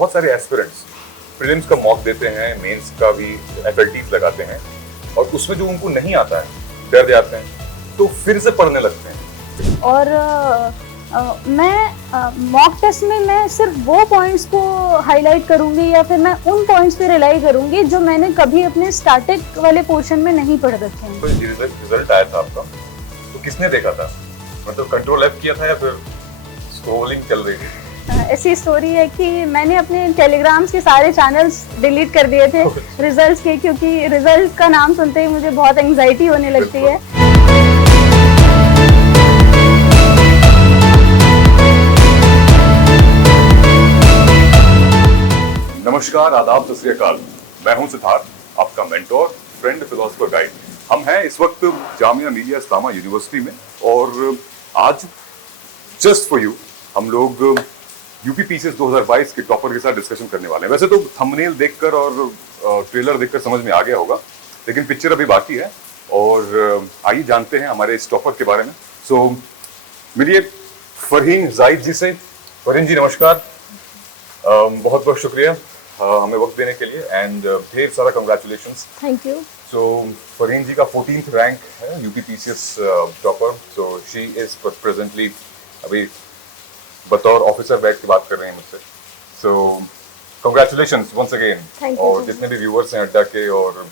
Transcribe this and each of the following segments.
बहुत सारे aspirants prelims का मॉक देते हैं, मेंस का भी एफएलटीज लगाते हैं, और उसमें जो उनको नहीं आता है डर जाते हैं, तो फिर से पढ़ने लगते हैं। और मैं मॉक टेस्ट में मैं सिर्फ वो पॉइंट्स को हाईलाइट करूंगी या फिर मैं उन पॉइंट्स पे रिलाई करूंगी जो मैंने कभी अपने स्टैटिक वाले पोर्शन में नहीं पढ़ रखे हैं। तो रिजल्ट आया था आपका, तो किसने देखा था? मतलब कंट्रोल एफ किया था या फिर स्क्रॉलिंग चल रही थी? ऐसी स्टोरी है कि मैंने अपने टेलीग्राम्स के सारे चैनल्स डिलीट कर दिए थे रिजल्ट्स के, क्योंकि रिजल्ट का नाम सुनते ही मुझे बहुत एंजाइटी होने लगती है। नमस्कार, आदाब, सत श्री अकाल। मैं हूं सिद्धार्थ, आपका मेंटोर, फ्रेंड, फिलोसोफर, गाइड। हम हैं इस वक्त जामिया मिलिया इस्लामा यूनिवर्सिटी में, और आज जस्ट फॉर यू हम लोग यूपी पीसीएस 2022 के टॉपर के साथ डिस्कशन करने वाले हैं। वैसे तो थंबनेल देखकर और ट्रेलर देखकर समझ में आ गया होगा, लेकिन पिक्चर अभी बाकी है, और आइए जानते हैं हमारे इस टॉपर के बारे में। सो मिलिए फरहीन जाहिद जी से। फरहीन जी नमस्कार, बहुत बहुत शुक्रिया हमें वक्त देने के लिए, एंड ढेर सारा congratulations. Thank you. So Farheen ji का 14th रैंक है UP PCS topper. So she is presently अभी बतौर ऑफिसर बैठ के बात कर रहे हैं मुझसे। So congratulations once again. और जितने भी व्यूअर्स हैं अड्डा के और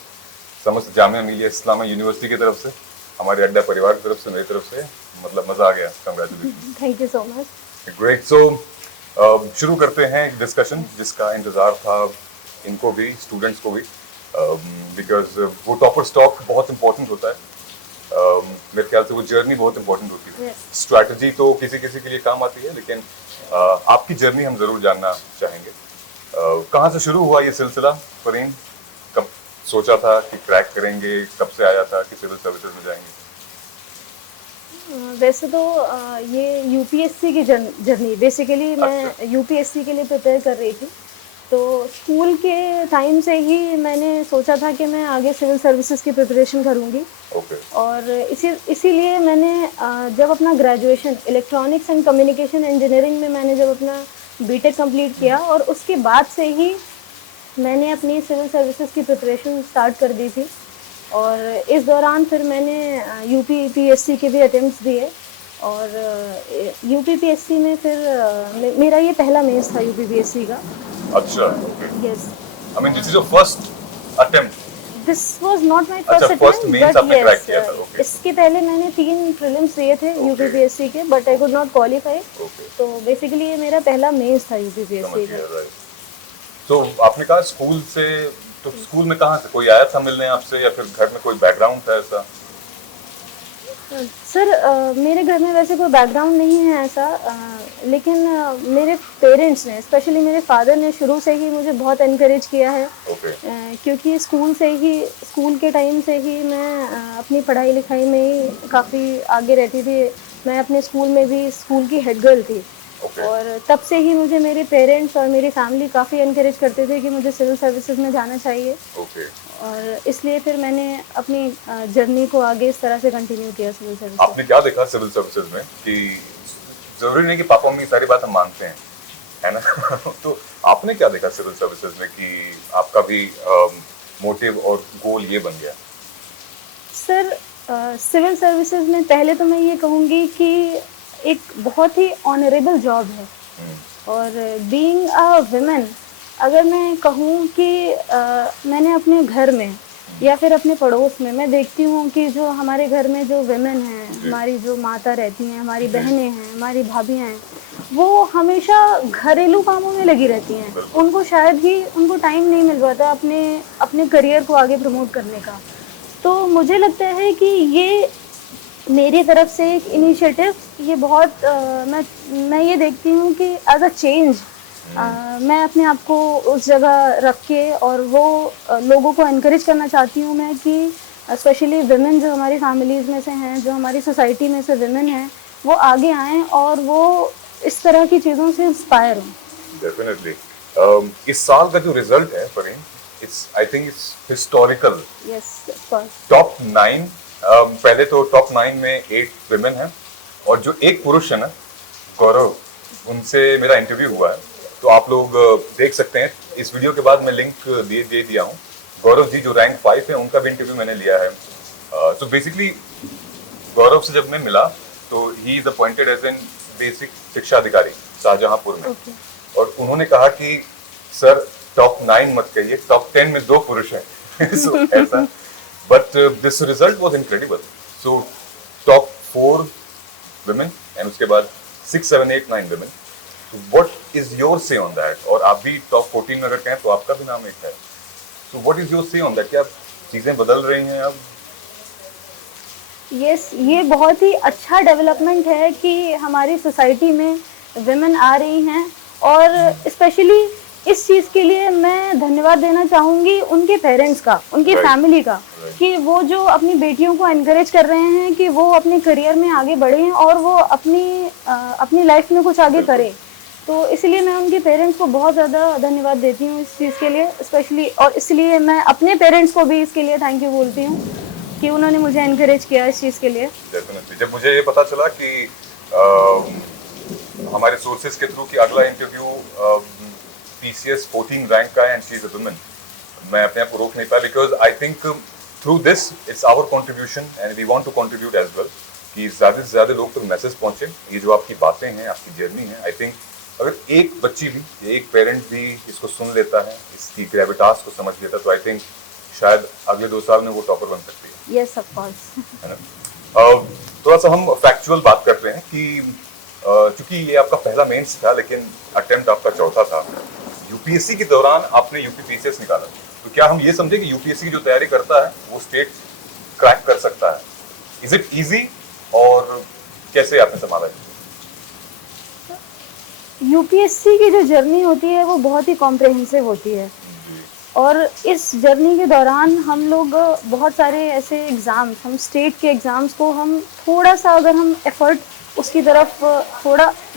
समस्त जामिया मिलिया इस्लामा यूनिवर्सिटी की तरफ से, हमारे अड्डा परिवार की तरफ से, मेरी तरफ से, मतलब मजा आ गया। Congratulation. Thank you so much. Great. So शुरू करते हैं एक डिस्कशन जिसका इंतजार था इनको भी, स्टूडेंट्स को भी, बिकॉज वो टॉपर स्टॉक बहुत इंपॉर्टेंट होता है। मेरे ख्याल से वो जर्नी बहुत इंपॉर्टेंट होती है। स्ट्रैटेजी तो किसी किसी के लिए काम आती है, लेकिन आपकी जर्नी हम जरूर जानना चाहेंगे। कहाँ से शुरू हुआ ये सिलसिला फरहीन? कब सोचा था कि क्रैक करेंगे? कब से आया था कि सिविल सर्विसेज में जाएंगे? वैसे तो ये यूपीएससी की जर्नी, बेसिकली मैं यूपीएससी के लिए प्रिपेयर कर रही थी। तो स्कूल के टाइम से ही मैंने सोचा था कि मैं आगे सिविल सर्विसेज की प्रिपरेशन करूंगी। और इसीलिए मैंने जब अपना graduation electronics and communication engineering में मैंने जब अपना बीटेक कंप्लीट किया, और उसके बाद से ही मैंने अपनी सिविल सर्विसेज की प्रिपरेशन स्टार्ट कर दी थी। और इस दौरान फिर मैंने यूपी पीएससी के भी अटेम्प्ट्स दिए, और यूपी पीएससी में फिर मेरा ये पहला मेंस था यूपी पीएससी का। अच्छा, yes. I mean this is your first attempt? This was not my first attempt, but yes, इसके पहले मैंने 3 प्रीलिम्स दिए थे यूपी पीएससी के, but I could not qualify. तो बेसिकली ये मेरा पहला मेंस था यूपी पीएससी का। तो आपने कहा स्कूल से, तो स्कूल में कहाँ से कोई आया था मिलने आपसे, या फिर घर में कोई बैकग्राउंड था ऐसा? सर मेरे घर में वैसे कोई बैकग्राउंड नहीं है ऐसा, लेकिन मेरे पेरेंट्स ने, स्पेशली मेरे फादर ने शुरू से ही मुझे बहुत एनकरेज किया है। क्योंकि स्कूल के टाइम से ही मैं अपनी पढ़ाई लिखाई में ही काफ़ी आगे रहती थी। मैं अपने स्कूल में भी स्कूल की हेड गर्ल थी। और तब से ही मुझे मेरे पेरेंट्स और मेरी फैमिली काफ़ी एनकरेज करते थे कि मुझे सिविल सर्विसेज में जाना चाहिए। और इसलिए फिर मैंने अपनी जर्नी को आगे इस तरह से कंटिन्यू किया सिविल सर्विसेज। आपने क्या देखा सिविल सर्विसेज में कि जरूरी नहीं कि पापा मम्मी सारी बात हम मानते हैं, है ना? तो आपने क्या देखा सिविल सर्विसेज में कि आपका भी मोटिव और गोल ये बन गया? सर सिविल सर्विसेज में पहले तो मैं ये कहूँगी कि एक बहुत ही ऑनरेबल जॉब है। और बीइंग अ वुमेन, अगर मैं कहूँ कि मैंने अपने घर में या फिर अपने पड़ोस में मैं देखती हूँ कि जो हमारे घर में जो वुमेन हैं, हमारी जो माता रहती हैं, हमारी बहनें हैं, हमारी भाभियाँ हैं, वो हमेशा घरेलू कामों में लगी रहती हैं। उनको शायद ही उनको टाइम नहीं मिल पाता अपने करियर को आगे प्रमोट करने का। तो मुझे लगता है कि ये मेरी तरफ से एक इनिशिएटिव, ये बहुत मैं ये देखती हूँ कि एज अ चेंज मैं अपने आप को उस जगह रख के, और वो लोगों को एनकरेज करना चाहती हूँ मैं कि स्पेशली विमेन जो हमारी फैमिलीज़ में से हैं, जो हमारी सोसाइटी में से विमेन हैं, वो आगे आएँ और वो इस तरह की चीज़ों से इंस्पायर हों। डेफिनेटली। इस साल का जो रिजल्ट है Farheen, I think it's historical. Yes, of course. Top 9, पहले तो टॉप 9 में 8 विमेन हैं, और जो एक पुरुष है ना, गौरव, उनसे मेरा इंटरव्यू हुआ है, तो आप लोग देख सकते हैं, इस वीडियो के बाद मैं लिंक दे दिया हूँ। गौरव जी जो रैंक 5 है उनका भी इंटरव्यू मैंने लिया है। तो बेसिकली गौरव से जब मैं मिला तो he is appointed as an basic शिक्षा अधिकारी शाहजहांपुर में। ओके। और उन्होंने कहा कि सर टॉप 9 मत कहिए, टॉप 10 में 2 पुरुष हैं। सो ऐसा, but this result was incredible. So top 4 women and उसके बाद 6, 7, 8, 9 women. So what is your say on that? और आप भी टॉप 14 में अगर कहें तो आपका भी नाम एक है। So what is your say on that? क्या चीजें बदल रही हैं अब? यस, ये बहुत ही अच्छा डेवलपमेंट है कि हमारी सोसाइटी में विमेन आ रही हैं, और स्पेशली इस चीज़ के लिए मैं धन्यवाद देना चाहूँगी उनके पेरेंट्स का, उनकी Right. फैमिली का, Right. कि वो जो अपनी बेटियों को एनकरेज कर रहे हैं कि वो अपने करियर में आगे बढ़ें और वो अपनी लाइफ में कुछ आगे करें। तो इसलिए मैं उनके पेरेंट्स को बहुत ज़्यादा धन्यवाद देती हूँ इस चीज़ के लिए स्पेशली, और इसलिए मैं अपने पेरेंट्स को भी इसके लिए थैंक यू बोलती हूँ कि उन्होंने मुझे एनकरेज किया इस चीज़ के लिए। डेफिनेटली जब मुझे ये पता चला कि हमारे सोर्सेज के थ्रू कि अगला इंटरव्यू PCS 14 रैंक का है and she is a woman, मैं अपने आप को रोक नहीं पाया, because I think through this it's our contribution and we want to contribute as well कि ज़्यादा से ज़्यादा लोग तक मैसेज पहुंचे। ये जो आपकी बातें हैं, आपकी जर्नी है, आई थिंक अगर एक बच्ची भी या एक पेरेंट भी इसको सुन लेता है, इसकी ग्रेविटास को समझ लेता, तो आई थिंक शायद अगले 2 साल में वो टॉपर बन सकती है। Yes, of course. है ना? थोड़ा सा हम फैक्चुअल बात करते हैं कि चूंकि ये आपका पहला मेंस था लेकिन अटेम्प्ट आपका चौथा था, यूपीएससी के दौरान आपने यूपी पीसीएस निकाला, तो क्या हम ये समझे कि यूपीएससी की जो तैयारी करता है वो स्टेट क्रैक कर सकता है? इज इट इजी और कैसे आपने संभाला है? यूपीएससी की जो जर्नी होती है वो बहुत ही कॉम्प्रहेंसिव होती है, और इस जर्नी के दौरान हम लोग बहुत सारे ऐसे एग्ज़ाम्स, हम स्टेट के एग्ज़ाम्स को हम थोड़ा सा अगर हम एफ़र्ट उसकी तरफ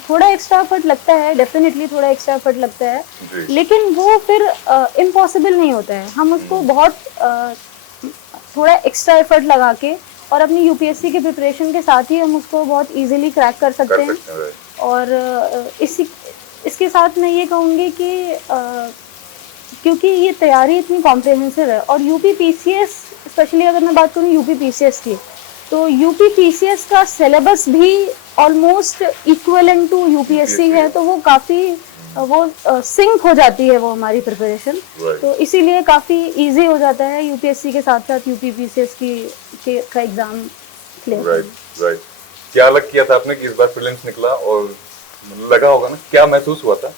थोड़ा एक्स्ट्रा एफर्ट लगता है, डेफिनेटली थोड़ा एक्स्ट्रा एफर्ट लगता है, लेकिन वो फिर इम्पॉसिबल नहीं होता है। हम उसको बहुत थोड़ा एक्स्ट्रा एफर्ट लगा के और अपनी यूपीएससी के प्रिपरेशन के साथ ही हम उसको बहुत इजीली क्रैक कर सकते हैं। और इसके साथ मैं ये कहूँगी कि क्योंकि ये तैयारी इतनी कॉम्प्रहेंसिव है, और यूपी पीसीएस स्पेशली अगर मैं बात करूँ यूपी पीसीएस की, तो यूपी पीसीएस का सिलेबस भी ऑलमोस्ट इक्वलेंट टू यूपीएससी है, तो वो काफ़ी सिंक हो जाती है वो हमारी प्रिपरेशन, तो इसीलिए काफ़ी इजी हो जाता है यूपीएससी के साथ साथ यूपी पीसीएस का एग्ज़ाम क्लियर। राइट। क्या अलग किया था आपने कि इस बार प्रीलिम्स निकला, और लगा होगा ना, क्या महसूस हुआ था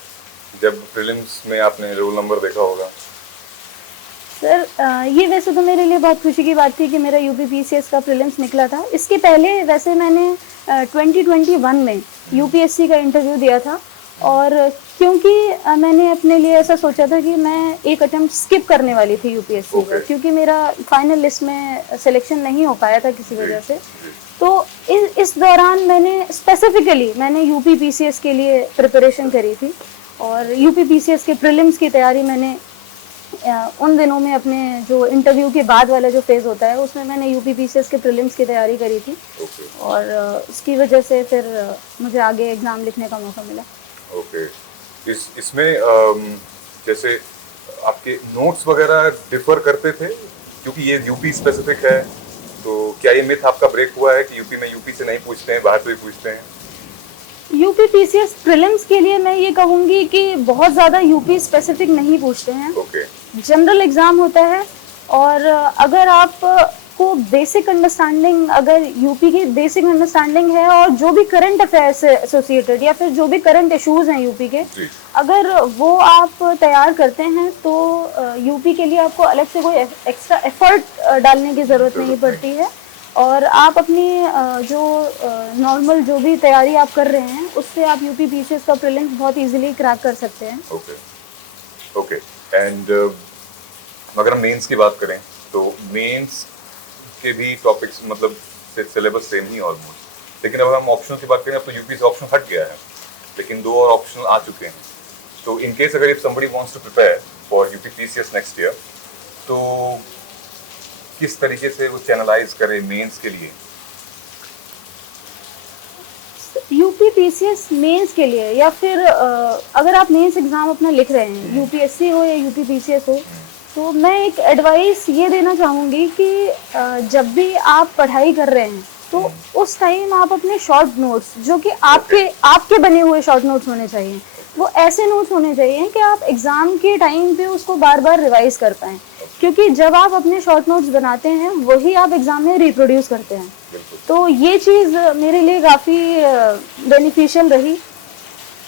जब प्रीलिम्स में आपने रोल नंबर देखा होगा? सर ये वैसे तो मेरे लिए बहुत खुशी की बात थी कि मेरा यूपी पीसीएस का प्रीलिम्स निकला था। इसके पहले वैसे मैंने 2021 में यूपीएससी का इंटरव्यू दिया था, और क्योंकि मैंने अपने लिए ऐसा सोचा था कि मैं एक अटेम्प्ट स्किप करने वाली थी यूपीएससी का, क्योंकि मेरा फाइनल लिस्ट में सिलेक्शन नहीं हो पाया था किसी वजह से। तो इस दौरान मैंने यूपी पीसीएस के लिए प्रिपरेशन करी थी, और यूपी पीसीएस के प्रीलिम्स की तैयारी मैंने उन दिनों में अपने जो इंटरव्यू के बाद वाला जो फेज़ होता है उसमें मैंने यूपी पीसीएस के प्रीलिम्स की तैयारी करी थी। और उसकी वजह से फिर मुझे आगे एग्ज़ाम लिखने का मौका मिला। ओके। इसमें जैसे आपके नोट्स वगैरह डिफर करते थे क्योंकि ये यूपी स्पेसिफिक है, तो क्या ये मिथ आपका ब्रेक हुआ है कि यूपी में यूपी से नहीं पूछते हैं, बाहर से ही पूछते हैं? यूपी पीसीएस प्रीलिम्स के लिए मैं ये कहूँगी कि बहुत ज़्यादा यूपी स्पेसिफिक नहीं पूछते हैं। जनरल एग्ज़ाम होता है, और अगर आप को बेसिक अंडरस्टैंडिंग, अगर यूपी की बेसिक अंडरस्टैंडिंग है और जो भी करंट अफेयर से एसोसिएटेड या फिर जो भी करंट इश्यूज हैं यूपी के, अगर वो आप तैयार करते हैं तो यूपी के लिए आपको अलग से कोई एक्स्ट्रा एफर्ट डालने की ज़रूरत नहीं पड़ती है, और आप अपनी जो नॉर्मल जो भी तैयारी आप कर रहे हैं उससे आप यूपी पीसीएस का प्रीलिम्स बहुत इजीली क्रैक कर सकते हैं। ओके। एंड अगर हम मेंस की बात करें तो मेंस के भी टॉपिक्स मतलब सिलेबस सेम ही ऑलमोस्ट, लेकिन अगर हम ऑप्शनल की बात करें, अब तो यूपी से ऑप्शन हट गया है, लेकिन 2 और ऑप्शनल आ चुके हैं। तो इन केस अगर if somebody wants to prepare for UP PCS next year, तो किस तरीके से वो चैनलाइज करे मेंस के लिए? यूपी यूपीपीसीएस मेंस के लिए या फिर अगर आप मेंस एग्ज़ाम अपना लिख रहे हैं, यूपीएससी हो या यूपीपीसीएस हो, तो मैं एक एडवाइस ये देना चाहूँगी कि जब भी आप पढ़ाई कर रहे हैं तो उस टाइम आप अपने शॉर्ट नोट्स, जो कि आपके बने हुए शॉर्ट नोट्स होने चाहिए, वो ऐसे नोट्स होने चाहिए कि आप एग्ज़ाम के टाइम पे उसको बार बार रिवाइज कर पाएँ, क्योंकि जब आप अपने शॉर्ट नोट्स बनाते हैं वही आप एग्ज़ाम में रिप्रोड्यूस करते हैं। तो ये चीज़ मेरे लिए काफ़ी बेनिफिशियल रही।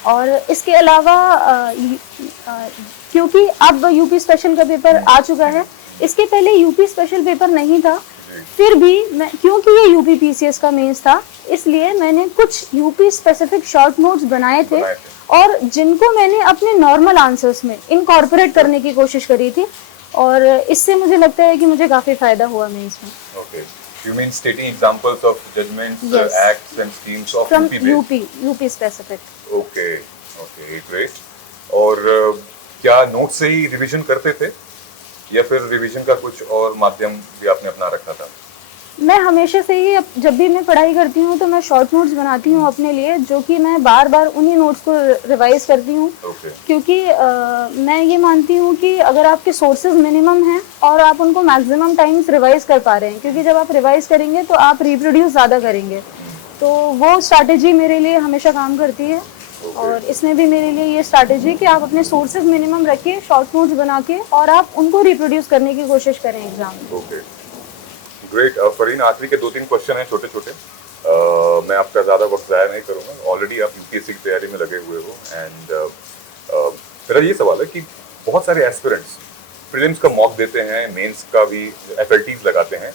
और इसके अलावा क्योंकि अब यूपी स्पेशल का पेपर आ चुका है, इसके पहले यूपी स्पेशल पेपर नहीं था, फिर भी मैं, क्योंकि ये यूपी पीसीएस का मेंस था, इसलिए मैंने कुछ यूपी स्पेसिफिक शॉर्ट नोट्स बनाए थे और जिनको मैंने अपने नॉर्मल आंसर्स में इनकॉर्पोरेट करने की कोशिश करी थी, और इससे मुझे लगता है कि मुझे काफ़ी फायदा हुआ मेंस में। Okay. You mean stating examples of judgments, Yes. acts and schemes of From UP based? UP specific. Okay. Okay. Great. और क्या नोट से ही रिवीजन करते थे या फिर रिवीजन का कुछ और माध्यम भी आपने अपना रखा था? मैं हमेशा से ही जब भी मैं पढ़ाई करती हूँ तो मैं शॉर्ट नोट्स बनाती हूँ अपने लिए, जो कि मैं बार बार उन्हीं नोट्स को रिवाइज करती हूँ। Okay. क्योंकि मैं ये मानती हूँ कि अगर आपके सोर्सेज मिनिमम हैं और आप उनको मैक्सिमम टाइम्स रिवाइज कर पा रहे हैं, क्योंकि जब आप रिवाइज करेंगे तो आप रिप्रोड्यूस ज़्यादा करेंगे, तो वो स्ट्रैटेजी मेरे लिए हमेशा काम करती है। और इसमें भी मेरे लिए ये स्ट्रैटेजी कि आप अपने सोर्सेज मिनिमम रखिए, शॉर्ट नोट्स बना के, और आप उनको रिप्रोड्यूस करने की कोशिश करें एग्जाम में। Okay. ग्रेट। फरीन, आखिरी के 2-3 क्वेश्चन हैं छोटे छोटे। मैं आपका ज़्यादा वक्त ज़ाया नहीं करूँगा, ऑलरेडी आप यूपीएससी की तैयारी में लगे हुए हो। एंड मेरा ये सवाल है कि बहुत सारे एस्पिरेंट्स प्रीलिम्स का मॉक देते हैं, मेंस का भी एफएलटीज लगाते हैं,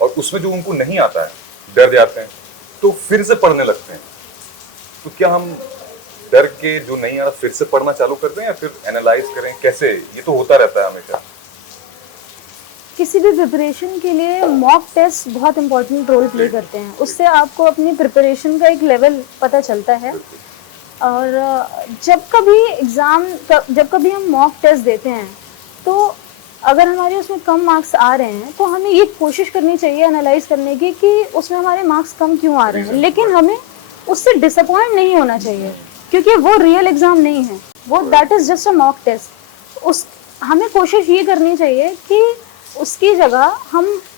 और उसमें जो उनको नहीं आता है डर जाते हैं, तो फिर से पढ़ने लगते हैं। तो क्या हम डर के जो नहीं आ रहा फिर से पढ़ना चालू कर दें या फिर एनालाइज करें, कैसे? ये तो होता रहता है हमेशा। किसी भी प्रिपरेशन के लिए मॉक टेस्ट बहुत इंपॉर्टेंट रोल प्ले करते हैं, उससे आपको अपनी प्रिपरेशन का एक लेवल पता चलता है। और जब कभी हम मॉक टेस्ट देते हैं तो अगर हमारे उसमें कम मार्क्स आ रहे हैं तो हमें ये कोशिश करनी चाहिए एनालाइज करने की कि उसमें हमारे मार्क्स कम क्यों आ रहे हैं, लेकिन हमें उससे डिसअपॉइंट नहीं होना चाहिए, क्योंकि वो रियल एग्ज़ाम नहीं है, वो that is just a mock test. हमें कोशिश ये करनी चाहिए कि उसकी जगह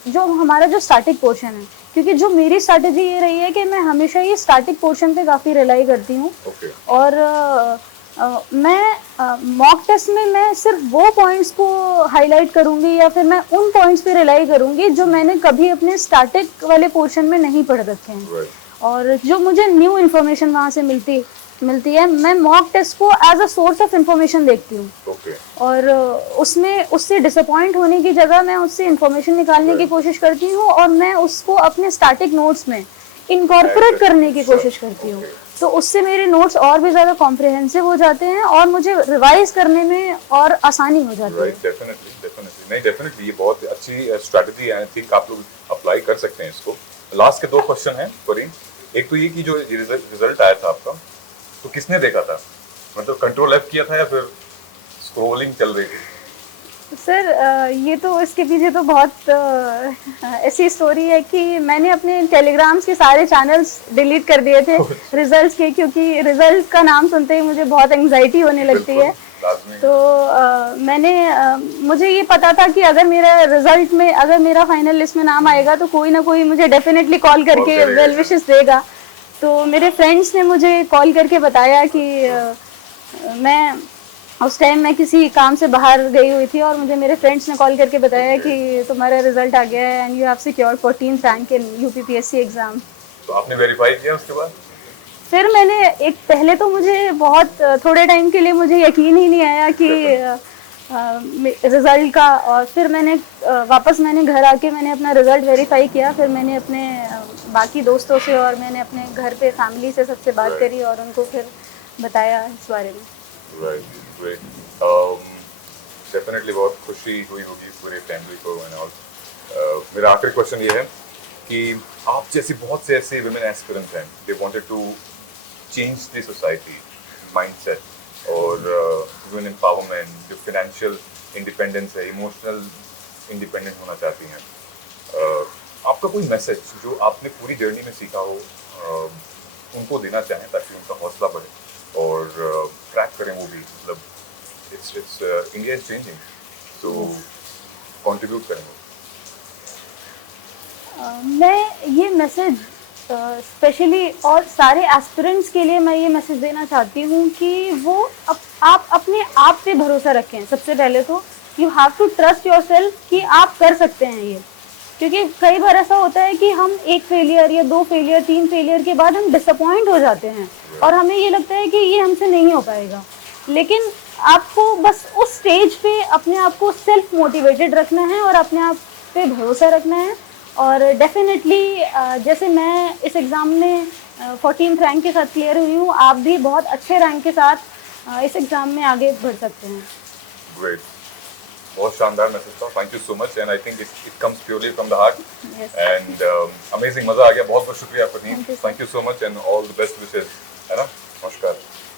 जो हमारा जो स्टैटिक पोर्शन है, क्योंकि जो मेरी स्ट्रैटेजी ये रही है कि मैं हमेशा ये स्टैटिक पोर्शन पे काफ़ी रिलाई करती हूँ। और मैं मॉक टेस्ट में मैं सिर्फ वो पॉइंट्स को हाईलाइट करूँगी या फिर मैं उन पॉइंट्स पे रिलाई करूँगी जो मैंने कभी अपने स्टैटिक वाले पोर्शन में नहीं पढ़ रखे हैं, और जो मुझे न्यू इन्फॉर्मेशन वहाँ से मिलती है, मैं मॉक टेस्ट को as a source of information देखती हूँ। और उससे डिसअपॉइंट होने की जगह मैं उससे इंफॉर्मेशन निकालने की कोशिश करती हूँ, और मैं उसको अपने स्टैटिक नोट्स में इनकॉर्पोरेट करने की कोशिश करती हूँ। तो उससे मेरे नोट्स और भी ज़्यादा कॉम्प्रिहेंसिव हो जाते हैं और मुझे रिवाइज करने में और आसानी हो जाती है। डेफिनेटली ये बहुत अच्छी स्ट्रैटेजी है, आई थिंक आप लोग अप्लाई कर सकते हैं इसको। लास्ट के 2 क्वेश्चन हैं फरीन। एक तो ये कि जो रिजल्ट आया था आपका, तो किसने देखा था? मतलब कंट्रोल F किया था या फिर स्क्रॉलिंग चल रही थी? सर ये तो इसके पीछे तो बहुत ऐसी स्टोरी है कि मैंने अपने टेलीग्राम्स के सारे चैनल्स डिलीट कर दिए थे रिजल्ट्स के, क्योंकि रिजल्ट का नाम सुनते ही मुझे बहुत एंग्जाइटी होने लगती है। तो मुझे ये पता था कि अगर मेरा फाइनल लिस्ट में नाम आएगा तो कोई ना कोई मुझे डेफिनेटली कॉल करके वेल विशेस देगा। तो मेरे फ्रेंड्स ने मुझे कॉल करके बताया कि उस टाइम मैं किसी काम से बाहर गई हुई थी, और मुझे मेरे फ्रेंड्स ने कॉल करके बताया कि तुम्हारा रिजल्ट आ गया है and you have secured 14th rank in UPPSC exam. तो आपने वेरीफाई किया उसके बाद? फिर मैंने पहले तो मुझे बहुत थोड़े टाइम के लिए मुझे यकीन ही नहीं आया कि रिज़ल्ट का, और फिर मैंने घर आके मैंने अपना रिज़ल्ट वेरीफाई किया। फिर मैंने अपने बाकी दोस्तों से और मैंने अपने घर पे फैमिली से सबसे बात करी और उनको फिर बताया इस बारे में। Great. डेफिनेटली बहुत खुशी हुई होगी पूरे फैमिली को एंड ऑल। मेरा आखिरी क्वेश्चन ये है कि आप जैसी बहुत से ऐसे वुमेन एस्पिरेंट्स हैं, they wanted to change the society mindset और वुमेन एम्पावरमेंट, जो फाइनेंशियल इंडिपेंडेंस है, इमोशनल इंडिपेंडेंट होना चाहती हैं, आपका कोई मैसेज जो आपने पूरी जर्नी में सीखा हो उनको देना चाहें ताकि उनका हौसला बढ़े और ट्रैक करें वो भी, मतलब it's India is changing, so contribute करें वो। मैं ये मैसेज स्पेशली और सारे एस्पिरेंट्स के लिए मैं ये मैसेज देना चाहती हूँ कि वो आप अपने आप पे भरोसा रखें। सबसे पहले तो you have to trust yourself कि आप कर सकते हैं ये, क्योंकि कई बार ऐसा होता है कि हम एक फेलियर या 2 फेलियर 3 फेलियर के बाद हम डिसअपॉइंट हो जाते हैं और हमें ये लगता है कि ये हमसे नहीं हो पाएगा। लेकिन आपको बस उस स्टेज पे अपने आप को सेल्फ मोटिवेटेड रखना है और अपने आप पे भरोसा रखना है। और डेफिनेटली जैसे मैं इस एग्ज़ाम में 14th रैंक के साथ क्लियर हुई हूँ, आप भी बहुत अच्छे रैंक के साथ इस एग्ज़ाम में आगे बढ़ सकते हैं। ग्रेट, बहुत शानदार मैसेज था, thank you so much and I think it comes purely from the heart and amazing, मज़ा आ गया, बहुत बहुत शुक्रिया आपका team, thank you so much and all the best wishes, है ना। नमस्कार।